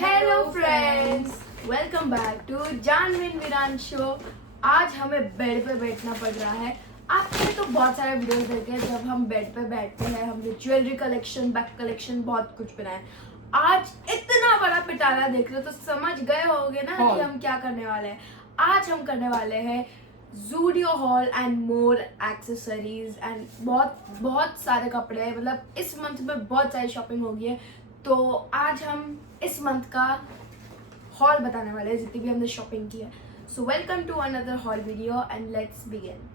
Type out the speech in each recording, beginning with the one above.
Hello friends, welcome back to Janvi Veeran show. आज हमें bed पे बैठना पड़ रहा है। आपने तो बहुत सारे वीडियोस देखे हैं जब हम बेड पे बैठते हैं, हमने ज्वेलरी कलेक्शन, बैग कलेक्शन, बहुत कुछ बनाया। आज इतना बड़ा पिटारा देख रहे हो तो समझ गए होगे ना कि हम क्या करने वाले हैं। आज हम करने वाले हैं Zudio hall and more accessories and बहुत बहुत सारे कपड़े हैं। मतलब इस मंथ में बहुत सारी शॉपिंग होगी है, तो आज हम इस मंथ का हॉल बताने वाले हैं जितनी भी हमने शॉपिंग की है। So welcome to another haul video and let's begin.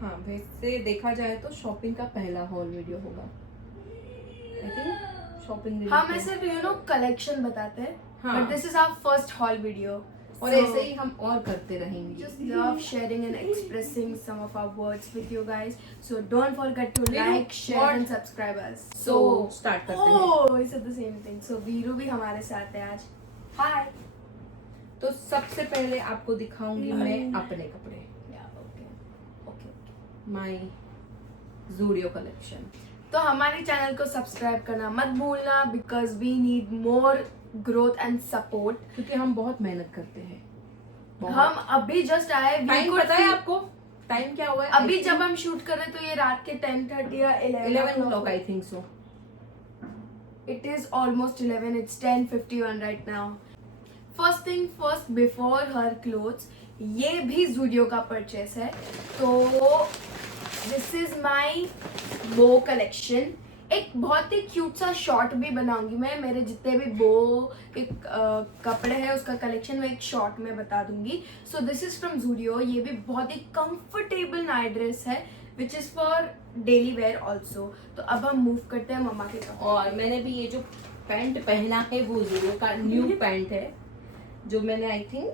हाँ, वैसे देखा जाए तो शॉपिंग का पहला हॉल वीडियो होगा। आई थिंक शॉपिंग हम ऐसे कलेक्शन बताते हैं, हाँ। But this is our first haul video और ऐसे ही हम और करते रहेंगे। just love sharing and expressing some of our words with you guys, so don't forget to like, share and subscribe us. So start करते हैं। oh, it's the same thing. So Veeru भी हमारे साथ है आज। हाय। तो सबसे पहले आपको दिखाऊंगी मैं अपने कपड़े, ओके। My Zudio collection. तो हमारे चैनल को सब्सक्राइब करना मत भूलना, because we need more growth and support. क्योंकि हम बहुत मेहनत करते हैं। हम अभी जस्ट आए। टाइम पता है आपको? टाइम क्या हुआ है? अभी जब हम शूट कर रहे हैं तो ये रात के 10:30 या 11 o'clock I think so. It is almost 11. It's 10:51 right now. First thing first, before her clothes, ये भी ज़ूडियो का परचेस है। तो दिस इज माई बो कलेक्शन। एक बहुत ही क्यूट सा शॉर्ट भी बनाऊंगी मैं। मेरे जितने भी बो के कपड़े हैं उसका कलेक्शन मैं एक शॉर्ट में बता दूंगी। सो दिस इज फ्रॉम ज़ूडियो। ये भी बहुत ही कंफर्टेबल नाइट ड्रेस है which is for daily were also. तो अब हम मूव करते हैं मम्मा के कपड़े। और मैंने भी ये जो पैंट पहना है वो ज़ूडियो का न्यू पैंट है, जो मैंने आई थिंक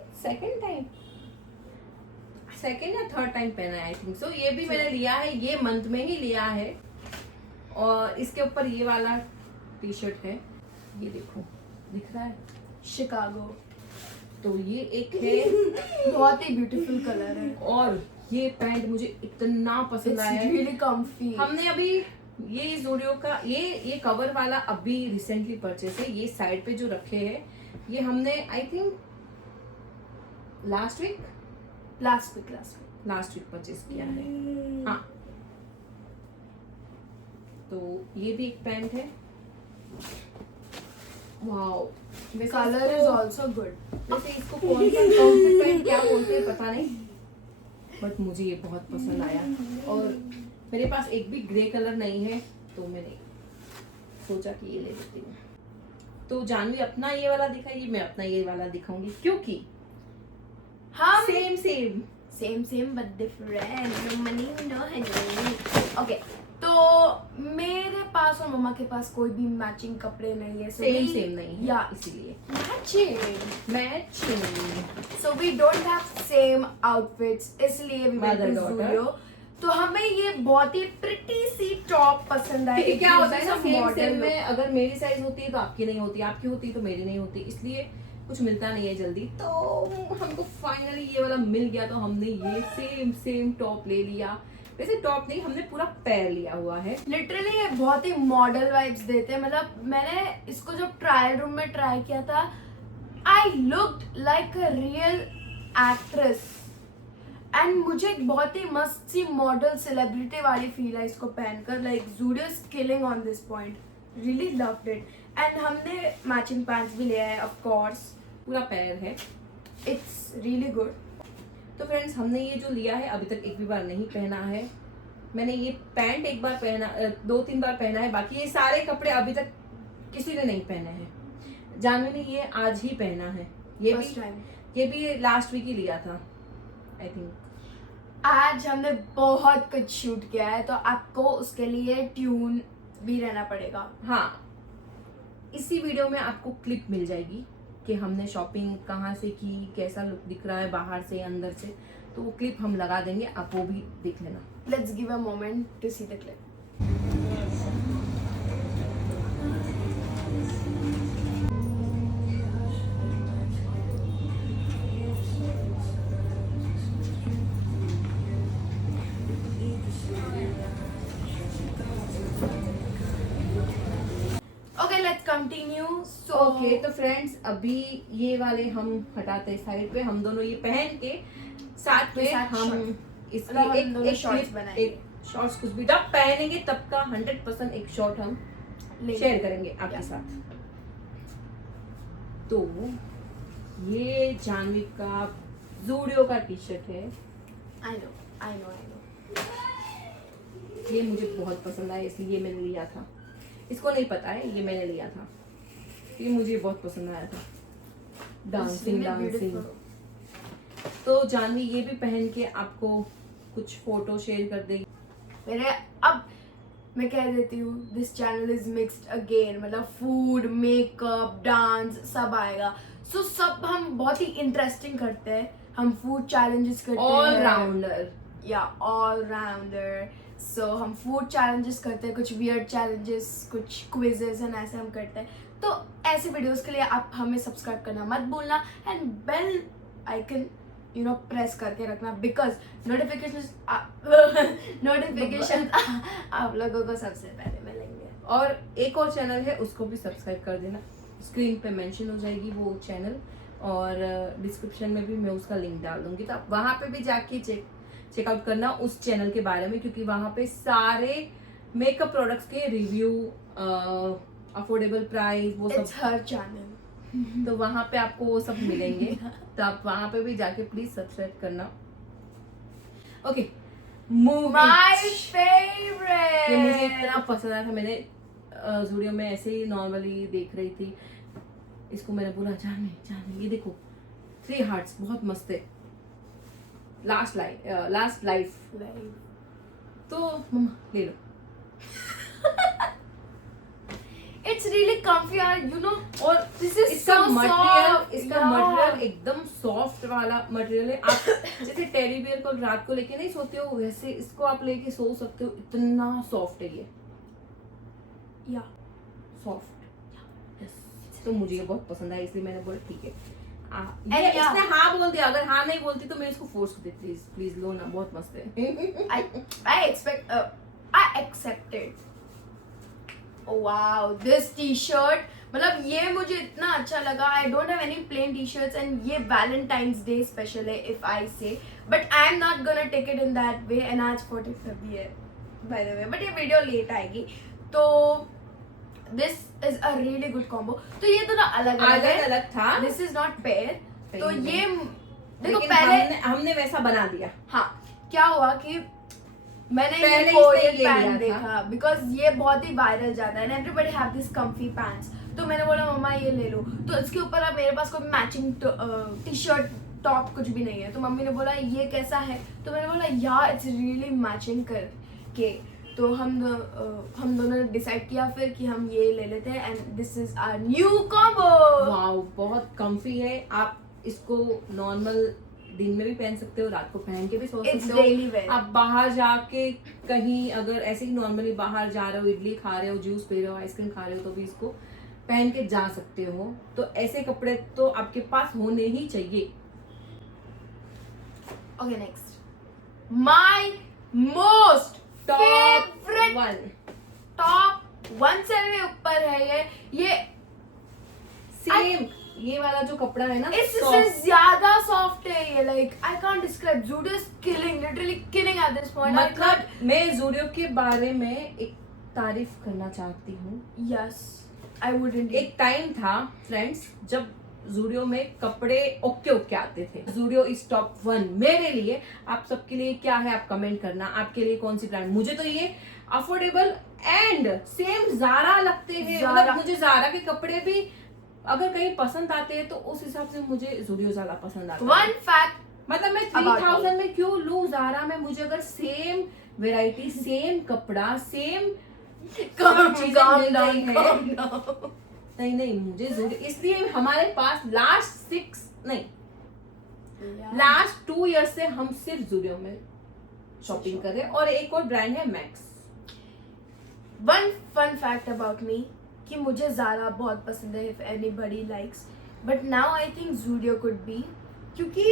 सेकंड या थर्ड टाइम पहना है आई थिंक सो। ये भी मैंने लिया है, ये मंथ में ही लिया है। और इसके ऊपर ये वाला टी शर्ट है, ये देखो दिख रहा है, शिकागो। तो ये एक है बहुत ही ब्यूटीफुल कलर है और ये पैंट मुझे इतना पसंद आया है। really comfy. हमने अभी ये ज़ूडियो का ये कवर वाला अभी रिसेंटली परचेस है। ये साइड पे जो रखे हैं ये हमने I think last week purchase किया है। हाँ, तो ये भी एक पैंट है। Wow, colour is also good. वैसे इसको कौन सा पैंट क्या बोलते हैं पता नहीं, बट मुझे ये बहुत पसंद आया। और मेरे पास एक भी ग्रे कलर नहीं है तो मैंने सोचा कि ये ले लेती हूँ। तो जानवी अपना ये वाला दिखाइए, मैं अपना ये वाला दिखाऊंगी, क्योंकि हम same but different. Money no है। ओके, तो मेरे पास और मम्मा के पास कोई भी मैचिंग कपड़े नहीं है। सेम नहीं है, या इसीलिए matching. So we don't have same outfits, इसलिए वी वेंट टू ज़ूडियो। तो हमें ये बहुत ही प्रिटी सी टॉप पसंद आई। क्या होता है ना, सेम में अगर मेरी साइज होती है तो आपकी नहीं होती, आपकी होती है तो मेरी नहीं होती, इसलिए कुछ मिलता नहीं है जल्दी। तो हमको फाइनली ये वाला मिल गया, तो हमने ये सेम टॉप ले लिया। वैसे टॉप नहीं, हमने पूरा पैर लिया हुआ है। लिटरली ये बहुत ही मॉडल वाइब्स देते हैं। मतलब मैंने इसको जब ट्रायल रूम में ट्राई किया था, I looked like a real actress and मुझे एक बहुत ही मस्त सी मॉडल सेलिब्रिटी वाली फील है इसको पहनकर। Like Zudio is killing on this point, really loved it. And हमने मैचिंग पैंट्स भी लिया है, ऑफ कोर्स पूरा पैर है, इट्स रियली गुड। तो फ्रेंड्स, हमने ये जो लिया है अभी तक एक भी बार नहीं पहना है। मैंने ये पैंट एक बार पहना, 2-3 बार पहना है, बाकी ये सारे कपड़े अभी तक किसी ने नहीं पहने हैं। जानवी ने ये आज ही पहना है। ये भी लास्ट वीक ही लिया था आई थिंक। आज हमने बहुत कुछ शूट किया है, तो आपको उसके लिए ट्यून भी रहना पड़ेगा। हाँ, इसी वीडियो में आपको क्लिप मिल जाएगी कि हमने शॉपिंग कहाँ से की, कैसा लुक दिख रहा है बाहर से अंदर से, तो वो क्लिप हम लगा देंगे, आप वो भी देख लेना। Let's give a moment to see the clip. Okay, let's continue. So okay तो फ्रेंड्स अभी ये वाले हम हटाते हैं साइड पे, हम दोनों ये पहन के साथ में साथ हम short। इसकी मतलब हम एक दोनों एक shorts clip, बनाएंगे। एक शॉर्ट्स कुछ भी जब पहनेंगे तब का 100% एक शॉट हम शेयर करेंगे आपके साथ। तो ये जानवी का जूडियो का टी शर्ट है, आई नो ये मुझे बहुत पसंद आया इसलिए ये मैंने लिया था। इसको नहीं पता है ये मैंने लिया था, ये मुझे बहुत पसंद आया था। डांसिंग तो जानवी ये भी पहन के आपको कुछ फोटो शेयर कर देगी। मेरे अब मैं कह देती हूँ this channel is mixed again, मतलब फूड, मेकअप, डांस सब आएगा। सो सब हम बहुत ही इंटरेस्टिंग करते हैं। हम फूड चैलेंजेस करते हैं, ऑल राउंडर या ऑल राउंडर। सो हम फूड चैलेंजेस करते हैं, कुछ वियर्ड चैलेंजेस, कुछ क्विजेस एंड ऐसे हम करते हैं। तो ऐसे वीडियोस के लिए आप हमें सब्सक्राइब करना मत भूलना एंड बेल आइकन प्रेस करके रखना, बिकॉज नोटिफिकेशन आप लोगों को सबसे पहले मिलेंगे। और एक और चैनल है उसको भी सब्सक्राइब कर देना, स्क्रीन पे मेंशन हो जाएगी वो चैनल, और डिस्क्रिप्शन में भी मैं उसका लिंक डाल दूंगी, तो आप वहां पे भी जाके चेकआउट करना उस चैनल के बारे में, क्योंकि वहां पे सारे मेकअप प्रोडक्ट्स के रिव्यू, अफोर्डेबल प्राइस, वो सब हर चैनल, तो वहां पे आपको वो सब मिलेंगे। तो आप वहां पे भी जाके प्लीज सब्सक्राइब करना। ओके, माय ये फेवरेट। मुझे इतना पसंद आया था, मैंने जूडियो में ऐसे ही नॉर्मली देख रही थी इसको, मैंने बोला जाने ये देखो 3 हार्ट्स बहुत मस्त है, लास्ट लाइफ। तो मम्मा ले लो। इट्स रियली कम्फी और दिस इज इसका so मटेरियल soft, इसका yeah. मटेरियल एकदम सॉफ्ट वाला मटेरियल है। आप जैसे टेडी बियर को रात को लेके नहीं सोते हो, वैसे इसको आप लेके सो सकते हो, इतना सॉफ्ट है ये, या सॉफ्ट। तो मुझे ये बहुत पसंद आया, इसलिए मैंने बोला ठीक है। And yeah. इसने हाँ बोल दिया, अगर हाँ नहीं बोलती तो मैं इसको फोर्स करती, प्लीज प्लीज लो ना, बहुत मस्त है। I accepted. Wow, this t-shirt, मतलब ये मुझे इतना अच्छा लगा। I don't have any plain t-shirts and ये Valentine's Day special है if I say, but I am not gonna take it in that way। and आज 45 भी है by the way, but ये वीडियो लेट आएगी, तो this is a really good combo। तो ये थोड़ा अलग अलग था, this is not pair। तो ये देखो लेकिन पहले हमने वैसा बना दिया। हाँ, क्या हुआ कि मैंने पहले ये इसने कोरियन ये पैंट लिया देखा, बिकॉज ये बहुत ही वायरल जाता है, everybody have this comfy pants. तो मैंने बोला मम्मा ये ले लो, तो इसके ऊपर अब मेरे पास कोई मैचिंग टी शर्ट टॉप कुछ भी नहीं है, तो मम्मी ने बोला ये कैसा है, तो मैंने बोला यार इट्स रियली मैचिंग करके। तो हम दोनों ने डिसाइड किया फिर कि हम ये ले लेते हैं, and this is our new combo. Wow, बहुत कंफी है। आप इसको नॉर्मल दिन में भी पहन सकते हो, रात को पहन के भी सो It's सकते daily हो। wear। आप बाहर जाके कहीं अगर ऐसे ही नॉर्मली बाहर जा रहे हो, इडली खा रहे हो, जूस पी रहे हो, आइसक्रीम खा रहे हो, तो भी इसको पहन के जा सकते हो। तो ऐसे कपड़े तो आपके पास होने ही चाहिए। Okay, next my most favourite top 1 से भी ऊपर है ये सेम ये वाला जो कपड़ा है ना, इससे ज्यादा सॉफ्ट है ये, like I can't describe. Zudio is killing, literally killing at this point. मतलब मैं जूडियो के बारे में एक तारीफ करना चाहती हूँ। Yes, I wouldn't. एक टाइम था फ्रेंड्स जब जूडियो में कपड़े ओके आते थे। जूडियो इज टॉप 1 मेरे लिए। आप सबके लिए क्या है आप कमेंट करना, आपके लिए कौन सी ब्रांड। मुझे तो ये अफोर्डेबल एंड सेम जारा लगते हैं, मतलब मुझे जारा के कपड़े भी अगर कहीं पसंद आते हैं तो उस हिसाब से मुझे जूडियो ज्यादा पसंद आता है। वन फैक्ट, मतलब मैं 3000 में क्यों लूं जारा में, मुझे अगर सेम वेराइटी, सेम कपड़ा, सेम नहीं मुझे जूडियो, इसलिए हमारे पास लास्ट 2 ईयर से हम सिर्फ जूडियो में शॉपिंग कर रहे हैं। और एक और ब्रांड है Max. One fun fact about me कि मुझे ज़ारा बहुत पसंद है, if anybody likes, but now I think Zudio could be, क्योंकि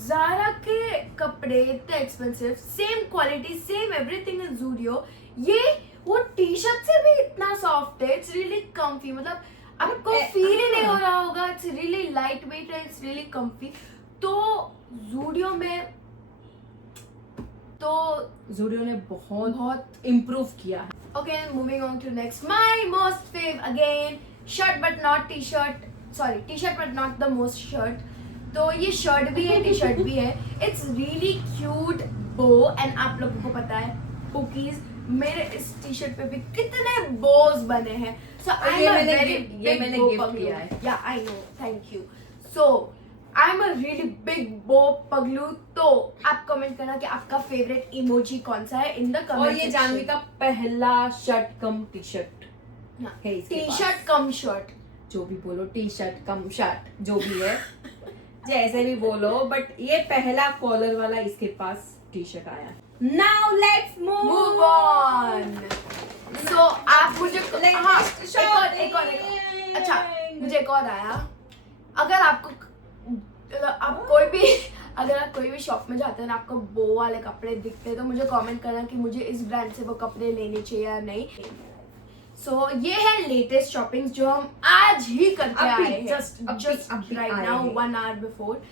ज़ारा के कपड़े इतने expensive, same quality, same everything in Zudio, ये वो टी शर्ट से भी इतना सॉफ्ट है, इट्स रियली कम्फी। मतलब आपको फील ही नहीं हो रहा होगा. It's really light weight and it's really comfy. तो जूडियो में ने बहुत इम्प्रूव किया है. Okay, moving on to next. My most fave again, shirt but not t-shirt. Sorry, t-shirt but not the most shirt. तो ये शर्ट भी है, टी शर्ट भी है. It's really cute bow and आप लोगों को पता है cookies. मेरे इस टी शर्ट पे भी कितने bows बने हैं. So I'm a very big bow पगलू. Yeah, I know. Thank you. So I'm a really big bow पगलू. तो आप कमेंट करना कि आपका फेवरेट इमोजी कौन सा है इन द कमेंट. और ये जानवी का पहला शर्ट कम टी शर्ट है. टी शर्ट कम शर्ट, जो भी बोलो, टी शर्ट कम शर्ट जो भी है, जैसे भी बोलो, बट ये पहला कॉलर वाला इसके पास टी शर्ट आया. Now let's move on. So आप मुझे एक और अच्छा मुझे एक और आया. अगर आपको आप कोई भी शॉप में जाते हैं ना, आपको बो वाले कपड़े दिखते हैं तो मुझे कमेंट करना कि मुझे इस ब्रांड से वो कपड़े लेने चाहिए या नहीं. सो ये है लेटेस्ट शॉपिंग जो हम आज ही करके आए हैं, just right now 1 hour before.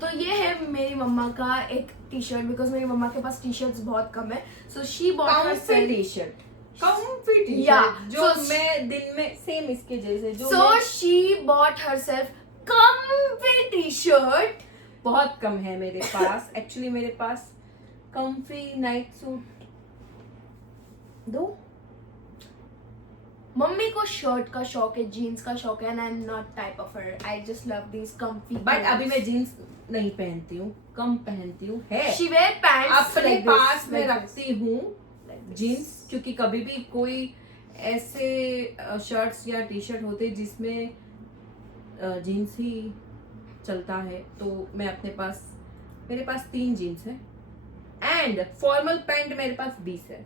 तो ये है मेरी मम्मा का एक टी शर्ट, बिकॉज मेरी मम्मा के पास टी शर्ट्स बहुत कम है. So she bought T shirt, comfy T shirt, जो मैं दिन में सेम इसके जैसे जो. So she bought herself comfy T shirt. बहुत कम है मेरे पास. एक्चुअली मेरे पास कम्फी नाइट सूट दो. मम्मी को शर्ट का शौक है, जीन्स का शौक है, and I am not type of her. I just love these comfy. But अभी मैं जीन्स नहीं पहनती हूँ, कम पहनती हूँ. है शी वेयर पैंट्स अपने पास में रखती हूँ जीन्स, क्योंकि कभी भी कोई ऐसे शर्ट्स या टी शर्ट होते जिसमें जीन्स ही चलता है, तो मैं मेरे पास 3 जीन्स है एंड फॉर्मल पैंट मेरे पास 20 है.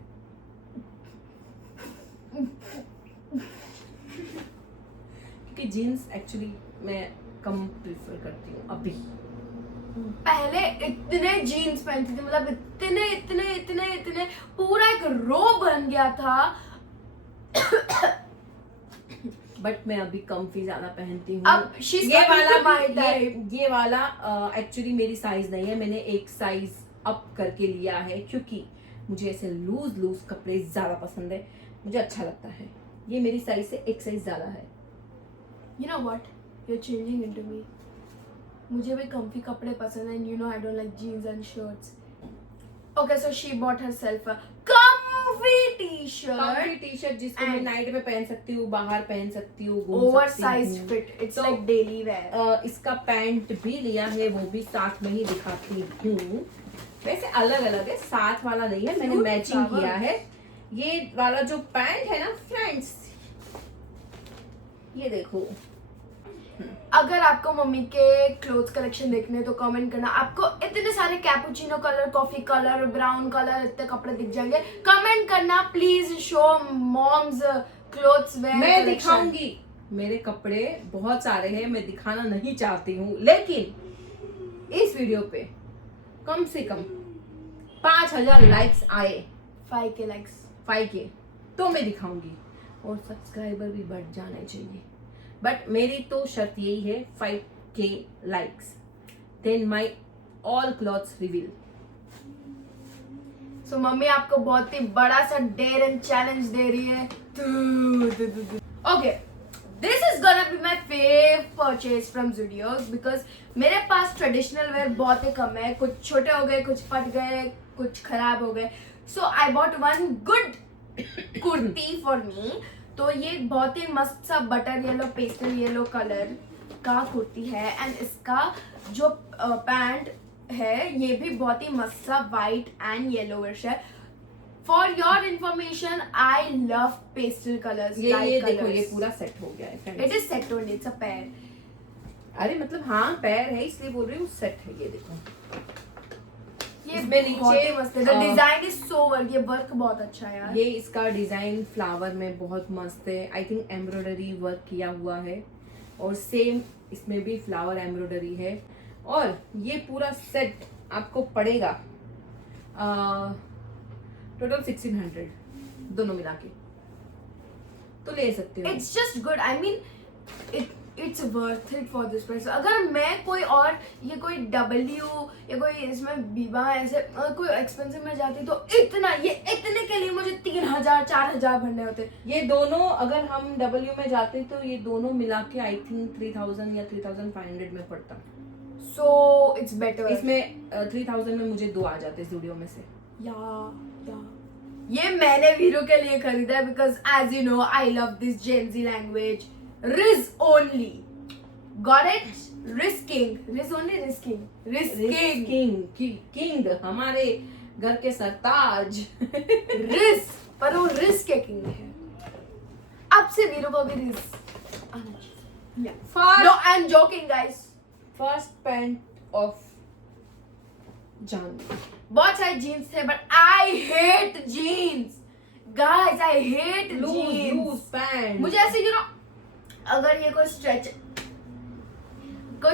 क्योंकि जीन्स एक्चुअली मैं कम प्रेफर करती हूँ अभी. पहले इतने जीन्स पहनती थी, मतलब इतने इतने इतने इतने पूरा एक रो बन गया था. बट मैं अभी कम्फी ज्यादा पहनती हूँ. अब ये वाला एक्चुअली मेरी साइज नहीं है. मैंने एक साइज अप करके लिया है क्योंकि मुझे ऐसे लूज कपड़े ज्यादा पसंद है, मुझे अच्छा लगता है. ये मेरी साइज से एक साइज ज्यादा है. You know what? You're changing into me. मुझे भी comfy कपड़े पसंद हैं, and you know I don't like jeans and shirts. Okay, so she bought herself a comfy t-shirt. Comfy t-shirt जिसको मैं नाइट में पहन सकती हूँ, बाहर पहन सकती हूँ, oversized fit. It's like daily wear. इसका पैंट भी लिया है, वो भी साथ में ही दिखाती हूँ. वैसे अलग अलग है, साथ वाला नहीं है, मैंने मैचिंग किया है. ये वाला जो पैंट है ना फ्रेंड्स, ये देखो. अगर आपको मम्मी के क्लोथ्स कलेक्शन देखने हैं तो कमेंट करना. आपको इतने सारे cappuccino colour, coffee colour, brown colour इतने कपड़े दिख जाएंगे. कमेंट करना please. Show mom's clothes wear. मैं दिखाऊंगी, मेरे कपड़े बहुत सारे हैं, मैं दिखाना नहीं चाहती हूँ, लेकिन इस वीडियो पे कम से कम 5000 लाइक्स आए, 5K लाइक्स, 5K, तो मैं दिखाऊंगी. और सब्सक्राइबर भी बढ़ जाने चाहिए. बट मेरी तो शर्त यही है, 5K likes, then my all clothes reveal. सो मम्मी आपको बहुत ही बड़ा सा डेयर एंड चैलेंज दे रही है. Okay, this is gonna be my fav purchase फ्रॉम Zudios, बिकॉज मेरे पास ट्रेडिशनल वेयर बहुत ही कम है. कुछ छोटे हो गए, कुछ फट गए, कुछ खराब हो गए. So I bought one good kurti for me. तो ये बहुत ही मस्त सा butter yellow, pastel yellow colour का कुर्ती है, एंड इसका जो पैंट है ये भी बहुत ही मस्त सा वाइट एंड येलोविश है. For your information, I love pastel colours. ये देखो, ये पूरा सेट हो गया है. It is set only, it's a pair. अरे मतलब हाँ पैर है, इसलिए बोल रही हूँ सेट है. ये देखो, ये नीचे मस्त है. The design is so work. ये वर्क बहुत अच्छा है यार. ये इसका डिजाइन फ्लावर में बहुत मस्त है. आई थिंक एम्ब्रॉयडरी वर्क किया हुआ है, और सेम इसमें भी फ्लावर एम्ब्रॉयडरी है. और ये पूरा सेट आपको पड़ेगा टोटल 1600 दोनों मिला के, तो ले सकते हो. It's just good. I mean it's worth it for this price. अगर मैं कोई और ये कोई W या कोई इसमें बीबा ऐसे कोई एक्सपेंसिव में जाती तो इतने के लिए मुझे 3,000 4,000 भरने होते। ये दोनों अगर हम W में जाते तो ये दोनों मिला के आई थिंक 3,000 या 3,500 में पड़ता। So it's better. इसमें 3,000 में मुझे 2 आ जाते ज़ूडियो में से। या ये मैंने वीरो के लिए खरीदा है because as you know I love this gen Z language. Rizz only got it. Risking rizz only risking king हमारे घर के सरताज। रिस पर वो रिस्क के किंग है। अब से वीरो को भी रिस आना चाहिए। No I am joking guys. First pant of Janvi. बहुत सारे जीन्स थे but I hate jeans guys. I hate loose pant. मुझे ऐसे यू नो अगर ये कोई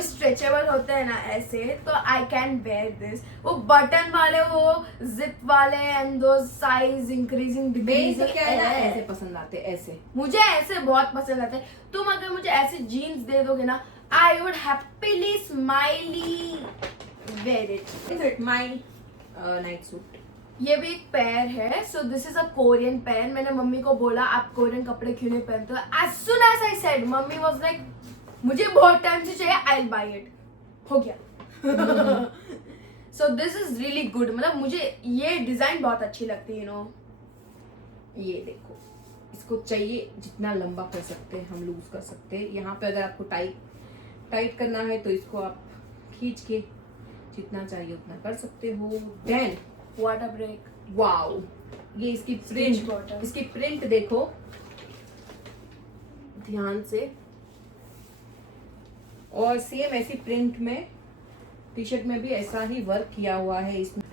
स्ट्रेचेबल होते हैं ना ऐसे तो आई कैन वेयर दिस। वो बटन वाले वो जिप वाले एंड दो साइज इंक्रीजिंग डिक्रीजिंग क्या है ना ऐसे पसंद आते ऐसे। मुझे ऐसे बहुत पसंद आते हैं। तुम अगर मुझे ऐसे जीन्स दे दोगे ना I would happily smiley wear it my night suit. ये भी एक पेयर है। So this is a Korean pair. मैंने मम्मी को बोला आप कोरियन कपड़े क्यों नहीं पहनते हो। As soon as I said mummy was like मुझे बहुत टाइम से चाहिए आई विल बाय इट। हो गया। So this is really good. मतलब मुझे ये डिजाइन बहुत अच्छी लगती है। यू नो ये देखो इसको चाहिए जितना लंबा कर सकते हैं हम लूज कर सकते हैं। यहाँ पे अगर आपको टाइट करना है तो इसको आप खींच के जितना चाहिए उतना कर सकते हो। Then what a break. Wow ये इसकी प्रिंट देखो ध्यान से। और सेम ऐसी प्रिंट में टी शर्ट में भी ऐसा ही वर्क किया हुआ है इसमें।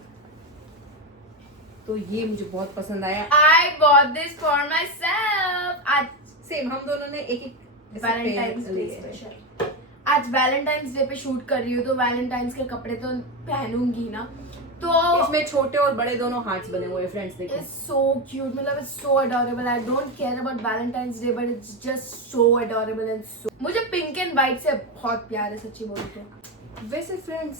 तो ये मुझे बहुत पसंद आया। I bought this for my self. आज सेम हम दोनों ने एक वैलेंटाइंस डे स्पेशल। आज वैलेंटाइंस डे पे शूट कर रही हूँ तो वैलेंटाइंस के कपड़े तो पहनूंगी ना। तो इसमें छोटे और बड़े दोनों हार्ट्स बने हुए हैं फ्रेंड्स देखो। It's so cute. मतलब it's so adorable. I don't care about Valentine's day but it's just so adorable and so मुझे पिंक एंड वाइट से बहुत प्यार है सच्ची बोलूं तो। वैसे फ्रेंड्स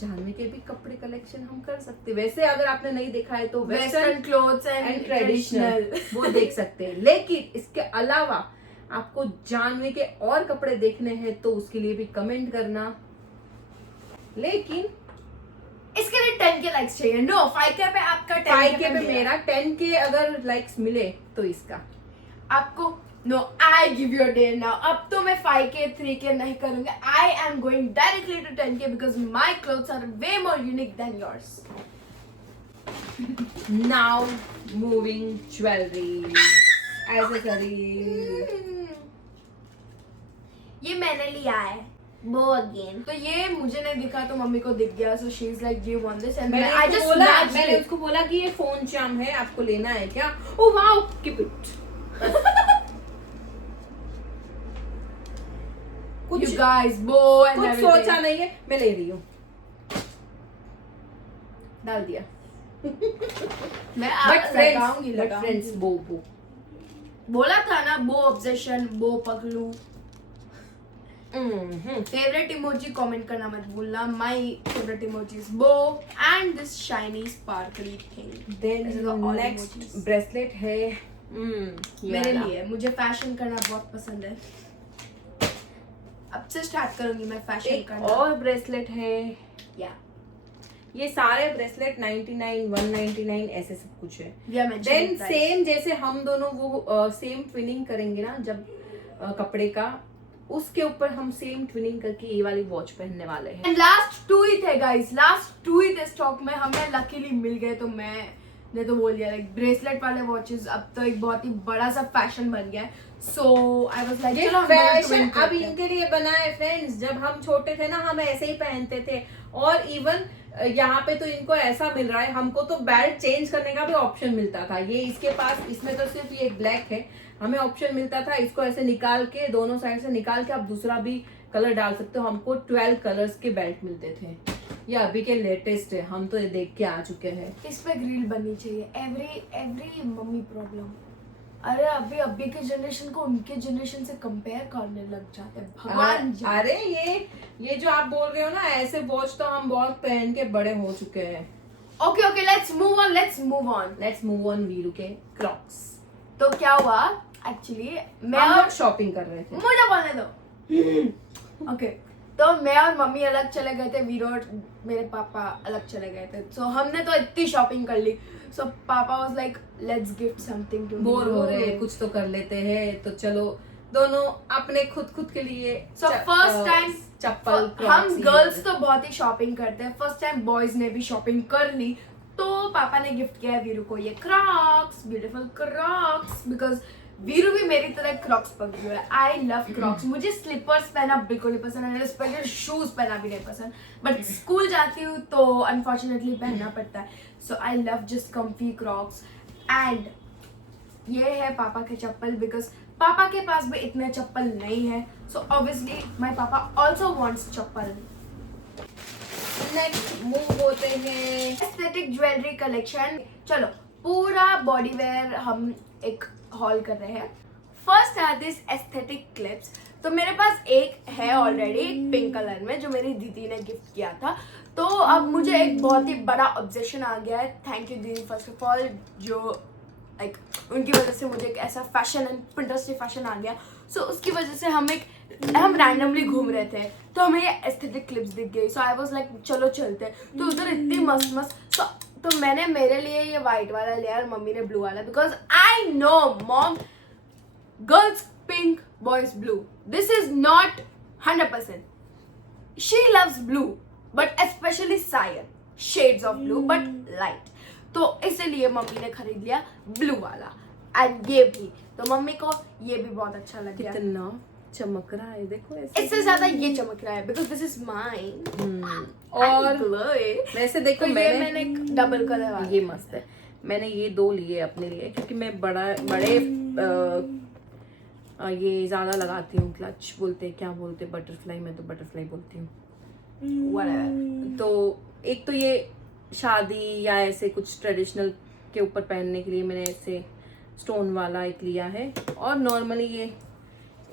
जानवी के भी कपड़े कलेक्शन हम कर सकते हैं। वैसे अगर आपने नहीं देखा है तो वेस्टर्न क्लोथ्स एंड ट्रेडिशनल वो देख सकते हैं। लेकिन इसके अलावा आपको जानवी के और कपड़े देखने हैं तो उसके लिए भी कमेंट करना। लेकिन इसके लिए 10K लाइक्स चाहिए। नो 5K पे आपका 5K पे मेरा 10K अगर लाइक्स मिले तो इसका आपको no I give you a day now. अब तो मैं 5K 3K नहीं करूंगी। I am going directly to 10K because my clothes are way more unique than yours. Now moving jewellery accessories. ये मैंने लिया है वो अगेन। तो ये मुझे नहीं दिखा तो मम्मी को दिख गया। So she is like do you want this and I just मैंने उसको बोला कि ये फोन चार्म है आपको लेना है क्या। Oh wow keep it. कुछ you guys bow and कुछ everything. सोचा नहीं है मैं ले रही हूँ। डाल दिया। मैं बट लगाऊंगी फ्रेंड्स बो बोला था ना बो ऑब्सेशन बो पगलू। फेवरेट इमोजी कमेंट करना मत भूलना। My favourite emoji is bow and this shiny sparkly thing. Then next bracelet है मेरे लिए। मुझे फैशन करना बहुत पसंद है। अब से स्टार्ट करूंगी मैं फैशन करना। और ब्रेसलेट है या ये सारे ब्रेसलेट 99 199 ऐसे सब कुछ है। देन सेम जैसे हम दोनों वो सेम ट्विनिंग करेंगे ना जब कपड़े का उसके ऊपर हम सेम ट्विनिंग करके ये वाली वॉच पहनने वाले हैं। लास्ट 2 ही थे गाइस। लास्ट 2 ही थे स्टॉक में। हमें लकीली मिल गए तो मैंने तो बोल दिया लाइक ब्रेसलेट वाले वॉचेस अब तो एक बहुत ही बड़ा सा फैशन बन गया है। सो आई वाज लाइक चलो फैशन अब इनके लिए बना है फ्रेंड्स। जब हम छोटे थे ना हम ऐसे ही पहनते थे। और इवन यहाँ पे तो इनको ऐसा मिल रहा है। हमको तो बेल्ट चेंज करने का भी ऑप्शन मिलता था। ये इसके पास इसमें तो सिर्फ ये ब्लैक है। हमें ऑप्शन मिलता था इसको ऐसे निकाल के दोनों साइड से निकाल के आप दूसरा भी कलर डाल सकते हो। हमको 12 कलर्स के बेल्ट मिलते थे। ये अभी के लेटेस्ट है। हम तो ये देख के आ चुके हैं। इस पे ग्रिल बननी चाहिए। एवरी मम्मी प्रॉब्लम अरे अभी के जनरेशन को उनके जनरेशन से कंपेयर करने लग जाते हैं, भगवान जाने। अरे ये जो आप बोल रहे हो ना, ऐसे वॉच तो हम बहुत पहन के बड़े हो चुके हैं। Okay let's move on Veeru के क्रॉक्स। तो क्या हुआ एक्चुअली, मैं हम और लोग शॉपिंग कर रहे थे। मुझे बोलने दो। ओके तो मैं और मम्मी अलग चले गए थे, वीरू और मेरे पापा अलग चले गए थे। सो हमने तो इतनी शॉपिंग कर ली। सो पापा was like let's gift something to bore हो रहे हैं, कुछ तो कर लेते हैं, तो चलो दोनों अपने खुद के लिए। सो फर्स्ट टाइम चप्पल, हम गर्ल्स तो बहुत ही शॉपिंग करते हैं, फर्स्ट टाइम बॉयज ने भी शॉपिंग कर ली। तो पापा ने गिफ्ट किया है वीरू को ये Crocs, beautiful Crocs, because Veeru भी मेरी तरह क्रॉक्स पकड़ी हुआ है। I love Crocs. मुझे स्लीपर्स पहना बिल्कुल नहीं पसंद है, स्पेशल शूज पहना भी नहीं पसंद, बट स्कूल जाती हूँ तो अनफॉर्चुनेटली पहनना पड़ता है। So I love just comfy crocs. And ये है पापा के चप्पल, बिकॉज पापा के पास भी इतने चप्पल नहीं है। सो ऑब्वियसली माय पापा आल्सो वांट्स चप्पल। नेक्स्ट मूव होते हैं एस्थेटिक ज्वेलरी कलेक्शन। चलो पूरा बॉडी वेयर हम एक हॉल कर रहे हैं। First are this aesthetic clips. तो मेरे पास एक है ऑलरेडी, एक पिंक कलर में, जो मेरी दीदी ने गिफ्ट किया था। तो अब मुझे एक बहुत ही बड़ा ऑब्जेक्शन आ गया है। थैंक यू दीदी फर्स्ट ऑफ ऑल, जो लाइक उनकी वजह से मुझे एक ऐसा फैशन एंड पिंटरेस्ट फैशन आ गया। सो उसकी वजह से हम रैंडमली घूम रहे थे तो हमें ये एस्थेटिक क्लिप्स दिख गई। सो आई वाज लाइक चलो चलते हैं। तो उधर इतनी मस्त तो मैंने मेरे लिए ये वाइट वाला लिया और मम्मी ने ब्लू वाला, because I know mom girls pink boys blue, this is not 100%। She loves blue but specially सायर shades of blue but light. तो इसीलिए मम्मी ने खरीद लिया ब्लू वाला। एंड ये भी तो मम्मी को ये भी बहुत अच्छा लग गया। कितना चमक रहा है, देखो ऐसे। इससे ज्यादा ये चमक रहा है बिकॉज दिस इज माइन। और वैसे देखो तो मैंने एक डबल कलर वाला, ये मस्त है। मैंने ये दो लिए अपने लिए, क्योंकि मैं बड़े ये ज्यादा लगाती हूँ। क्लच बोलते हैं, क्या बोलते हैं, बटरफ्लाई, मैं तो बटरफ्लाई बोलती हूँ। तो एक तो ये शादी या ऐसे कुछ ट्रेडिशनल के ऊपर पहनने के लिए मैंने ऐसे स्टोन वाला एक लिया है, और नॉर्मली ये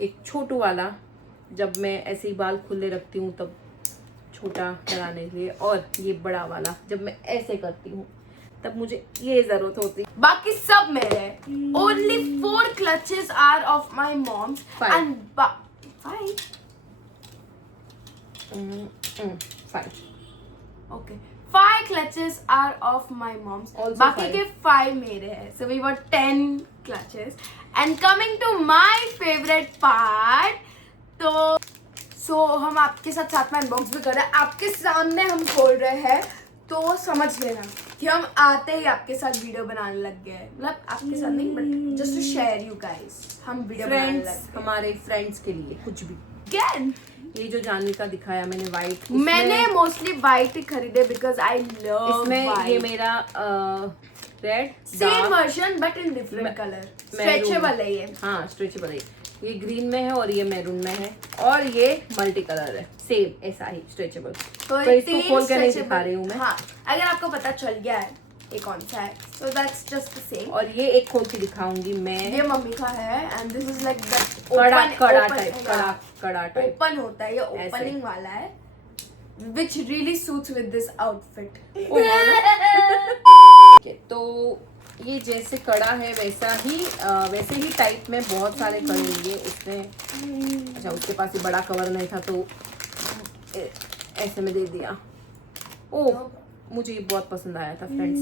एक छोटू वाला, जब मैं ऐसे ही बाल खुले रखती हूँ तब छोटा लगाने के लिए, और ये बड़ा वाला जब मैं ऐसे करती हूँ तब मुझे ये जरूरत होती। बाकी सब मेरे हैं। Only 4 clutches are of my mom's and 5 okay 5 clutches are of my mom's, Also बाकी 5. के 5 मेरे हैं। So we were 10 clutches and coming to my favorite part, तो हम आपके साथ में अनबॉक्स भी कर रहे हैं, आपके सामने हम खोल रहे हैं। तो समझ लेना कि हम आते ही आपके साथ वीडियो बनाने लग गए हैं, मतलब आपके साथ नहीं but just to share you guys, हम वीडियो बनाने लग गए हमारे फ्रेंड्स के लिए कुछ भी। कैन। ये जो जानवी का दिखाया मैंने वाइट, मैंने मोस्टली वाइट ही खरीदे बिकॉज आई लव इसमें ये मेरा red same version but in different colour, stretchable है ये। हाँ स्ट्रेचेबल है। ये ग्रीन में है और ये मैरून में है, और ये मल्टी कलर है, सेम ऐसा ही स्ट्रेचेबल। तो इसको खोल के नहीं दिखा रही हूँ मैं। हाँ, अगर आपको पता चल गया है ये कौन सा है, so that's just the same. और ये एक खोल के दिखाऊंगी मैं, ये मम्मी का है and this is like that कड़ा टाइप ओपन होता है, ये ओपनिंग वाला है which really suits with this outfit। तो ये जैसे कड़ा है वैसे ही टाइप में बहुत सारे कड़े लिए उसने। अच्छा, उसके पास ही बड़ा कवर नहीं था तो ऐसे में दे दिया। ओह, मुझे ये बहुत पसंद आया था फ्रेंड्स।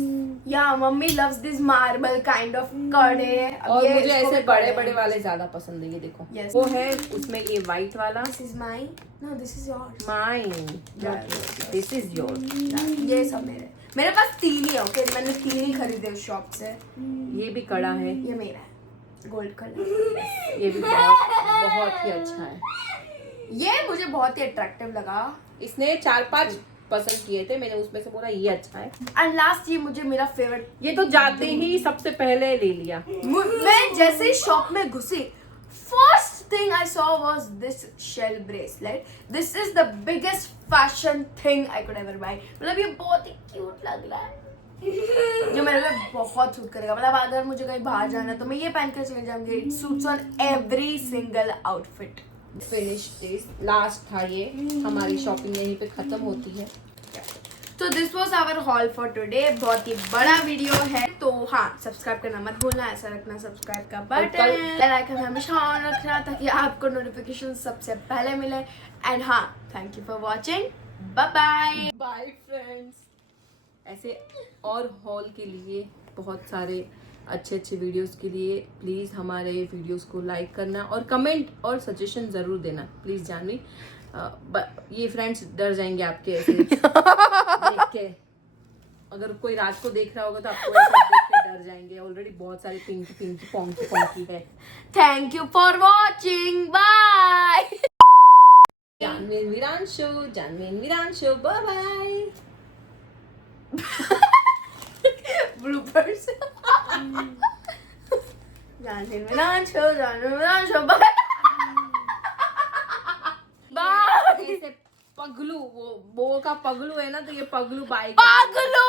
या mummy loves this marble kind of कड़े। और मुझे ऐसे बड़े बड़े वाले ज्यादा पसंद है। ये देखो Yes. वो है उसमें ये वाइट वाला। This is mine. No, this is yours. Mine, this is your. ये सब मेरे पास 3 ही है। ओके, मैंने 3 ही खरीदे उस शॉप से। ये भी कड़ा है, ये मेरा है, गोल्ड कलर। ये भी बहुत ही अच्छा है। ये मुझे बहुत ही अट्रैक्टिव लगा। इसने 4-5 पसंद किए थे, मैंने उसमें से बोला ये अच्छा है। एंड लास्ट ये मुझे मेरा फेवरेट, ये तो जाते ही सबसे पहले ले लिया। मैं जैसे ही शॉप में घुसी, first thing I saw was this shell bracelet. This is the biggest fashion thing I could ever buy. मतलब ये बहुत ही क्यूट लग रहा है। जो मेरे पे बहुत सूट करेगा। मतलब अगर मुझे कहीं बाहर जाना है तो मैं ये पहन कर चली जाऊंगी। It suits on every single outfit. Finish this last था ये, हमारी शॉपिंग यहीं पे खत्म होती है। तो this was our haul for today. बहुत ही बड़ा वीडियो है, तो हाँ सब्सक्राइब करना मत भूलना, ऐसा रखना सब्सक्राइब का बटन, बेल आइकन हमेशा ऑन रखना ताकि आपको नोटिफिकेशन सबसे पहले मिले। एंड हाँ, thank you for watching, bye bye bye friends. ऐसे और हॉल के लिए, बहुत सारे अच्छे अच्छे वीडियोस के लिए प्लीज़ हमारे वीडियोस को लाइक करना और कमेंट और सजेशन ज़रूर देना प्लीज़ जानवी। ये फ्रेंड्स डर जाएंगे आपके ऐसे देख के। अगर कोई रात को देख रहा होगा तो आपको ऐसे देख के डर जाएंगे। ऑलरेडी बहुत सारे पिंकी पिंकी पोंकी पोंकी है। Thank you for watching, bye. Janvi Veeran show, bye bye. Bloopers. Janvi Veeran show, bye bye. ऐसे पगलू, वो का पगलू है ना, तो ये पगलू बाइक पागलू।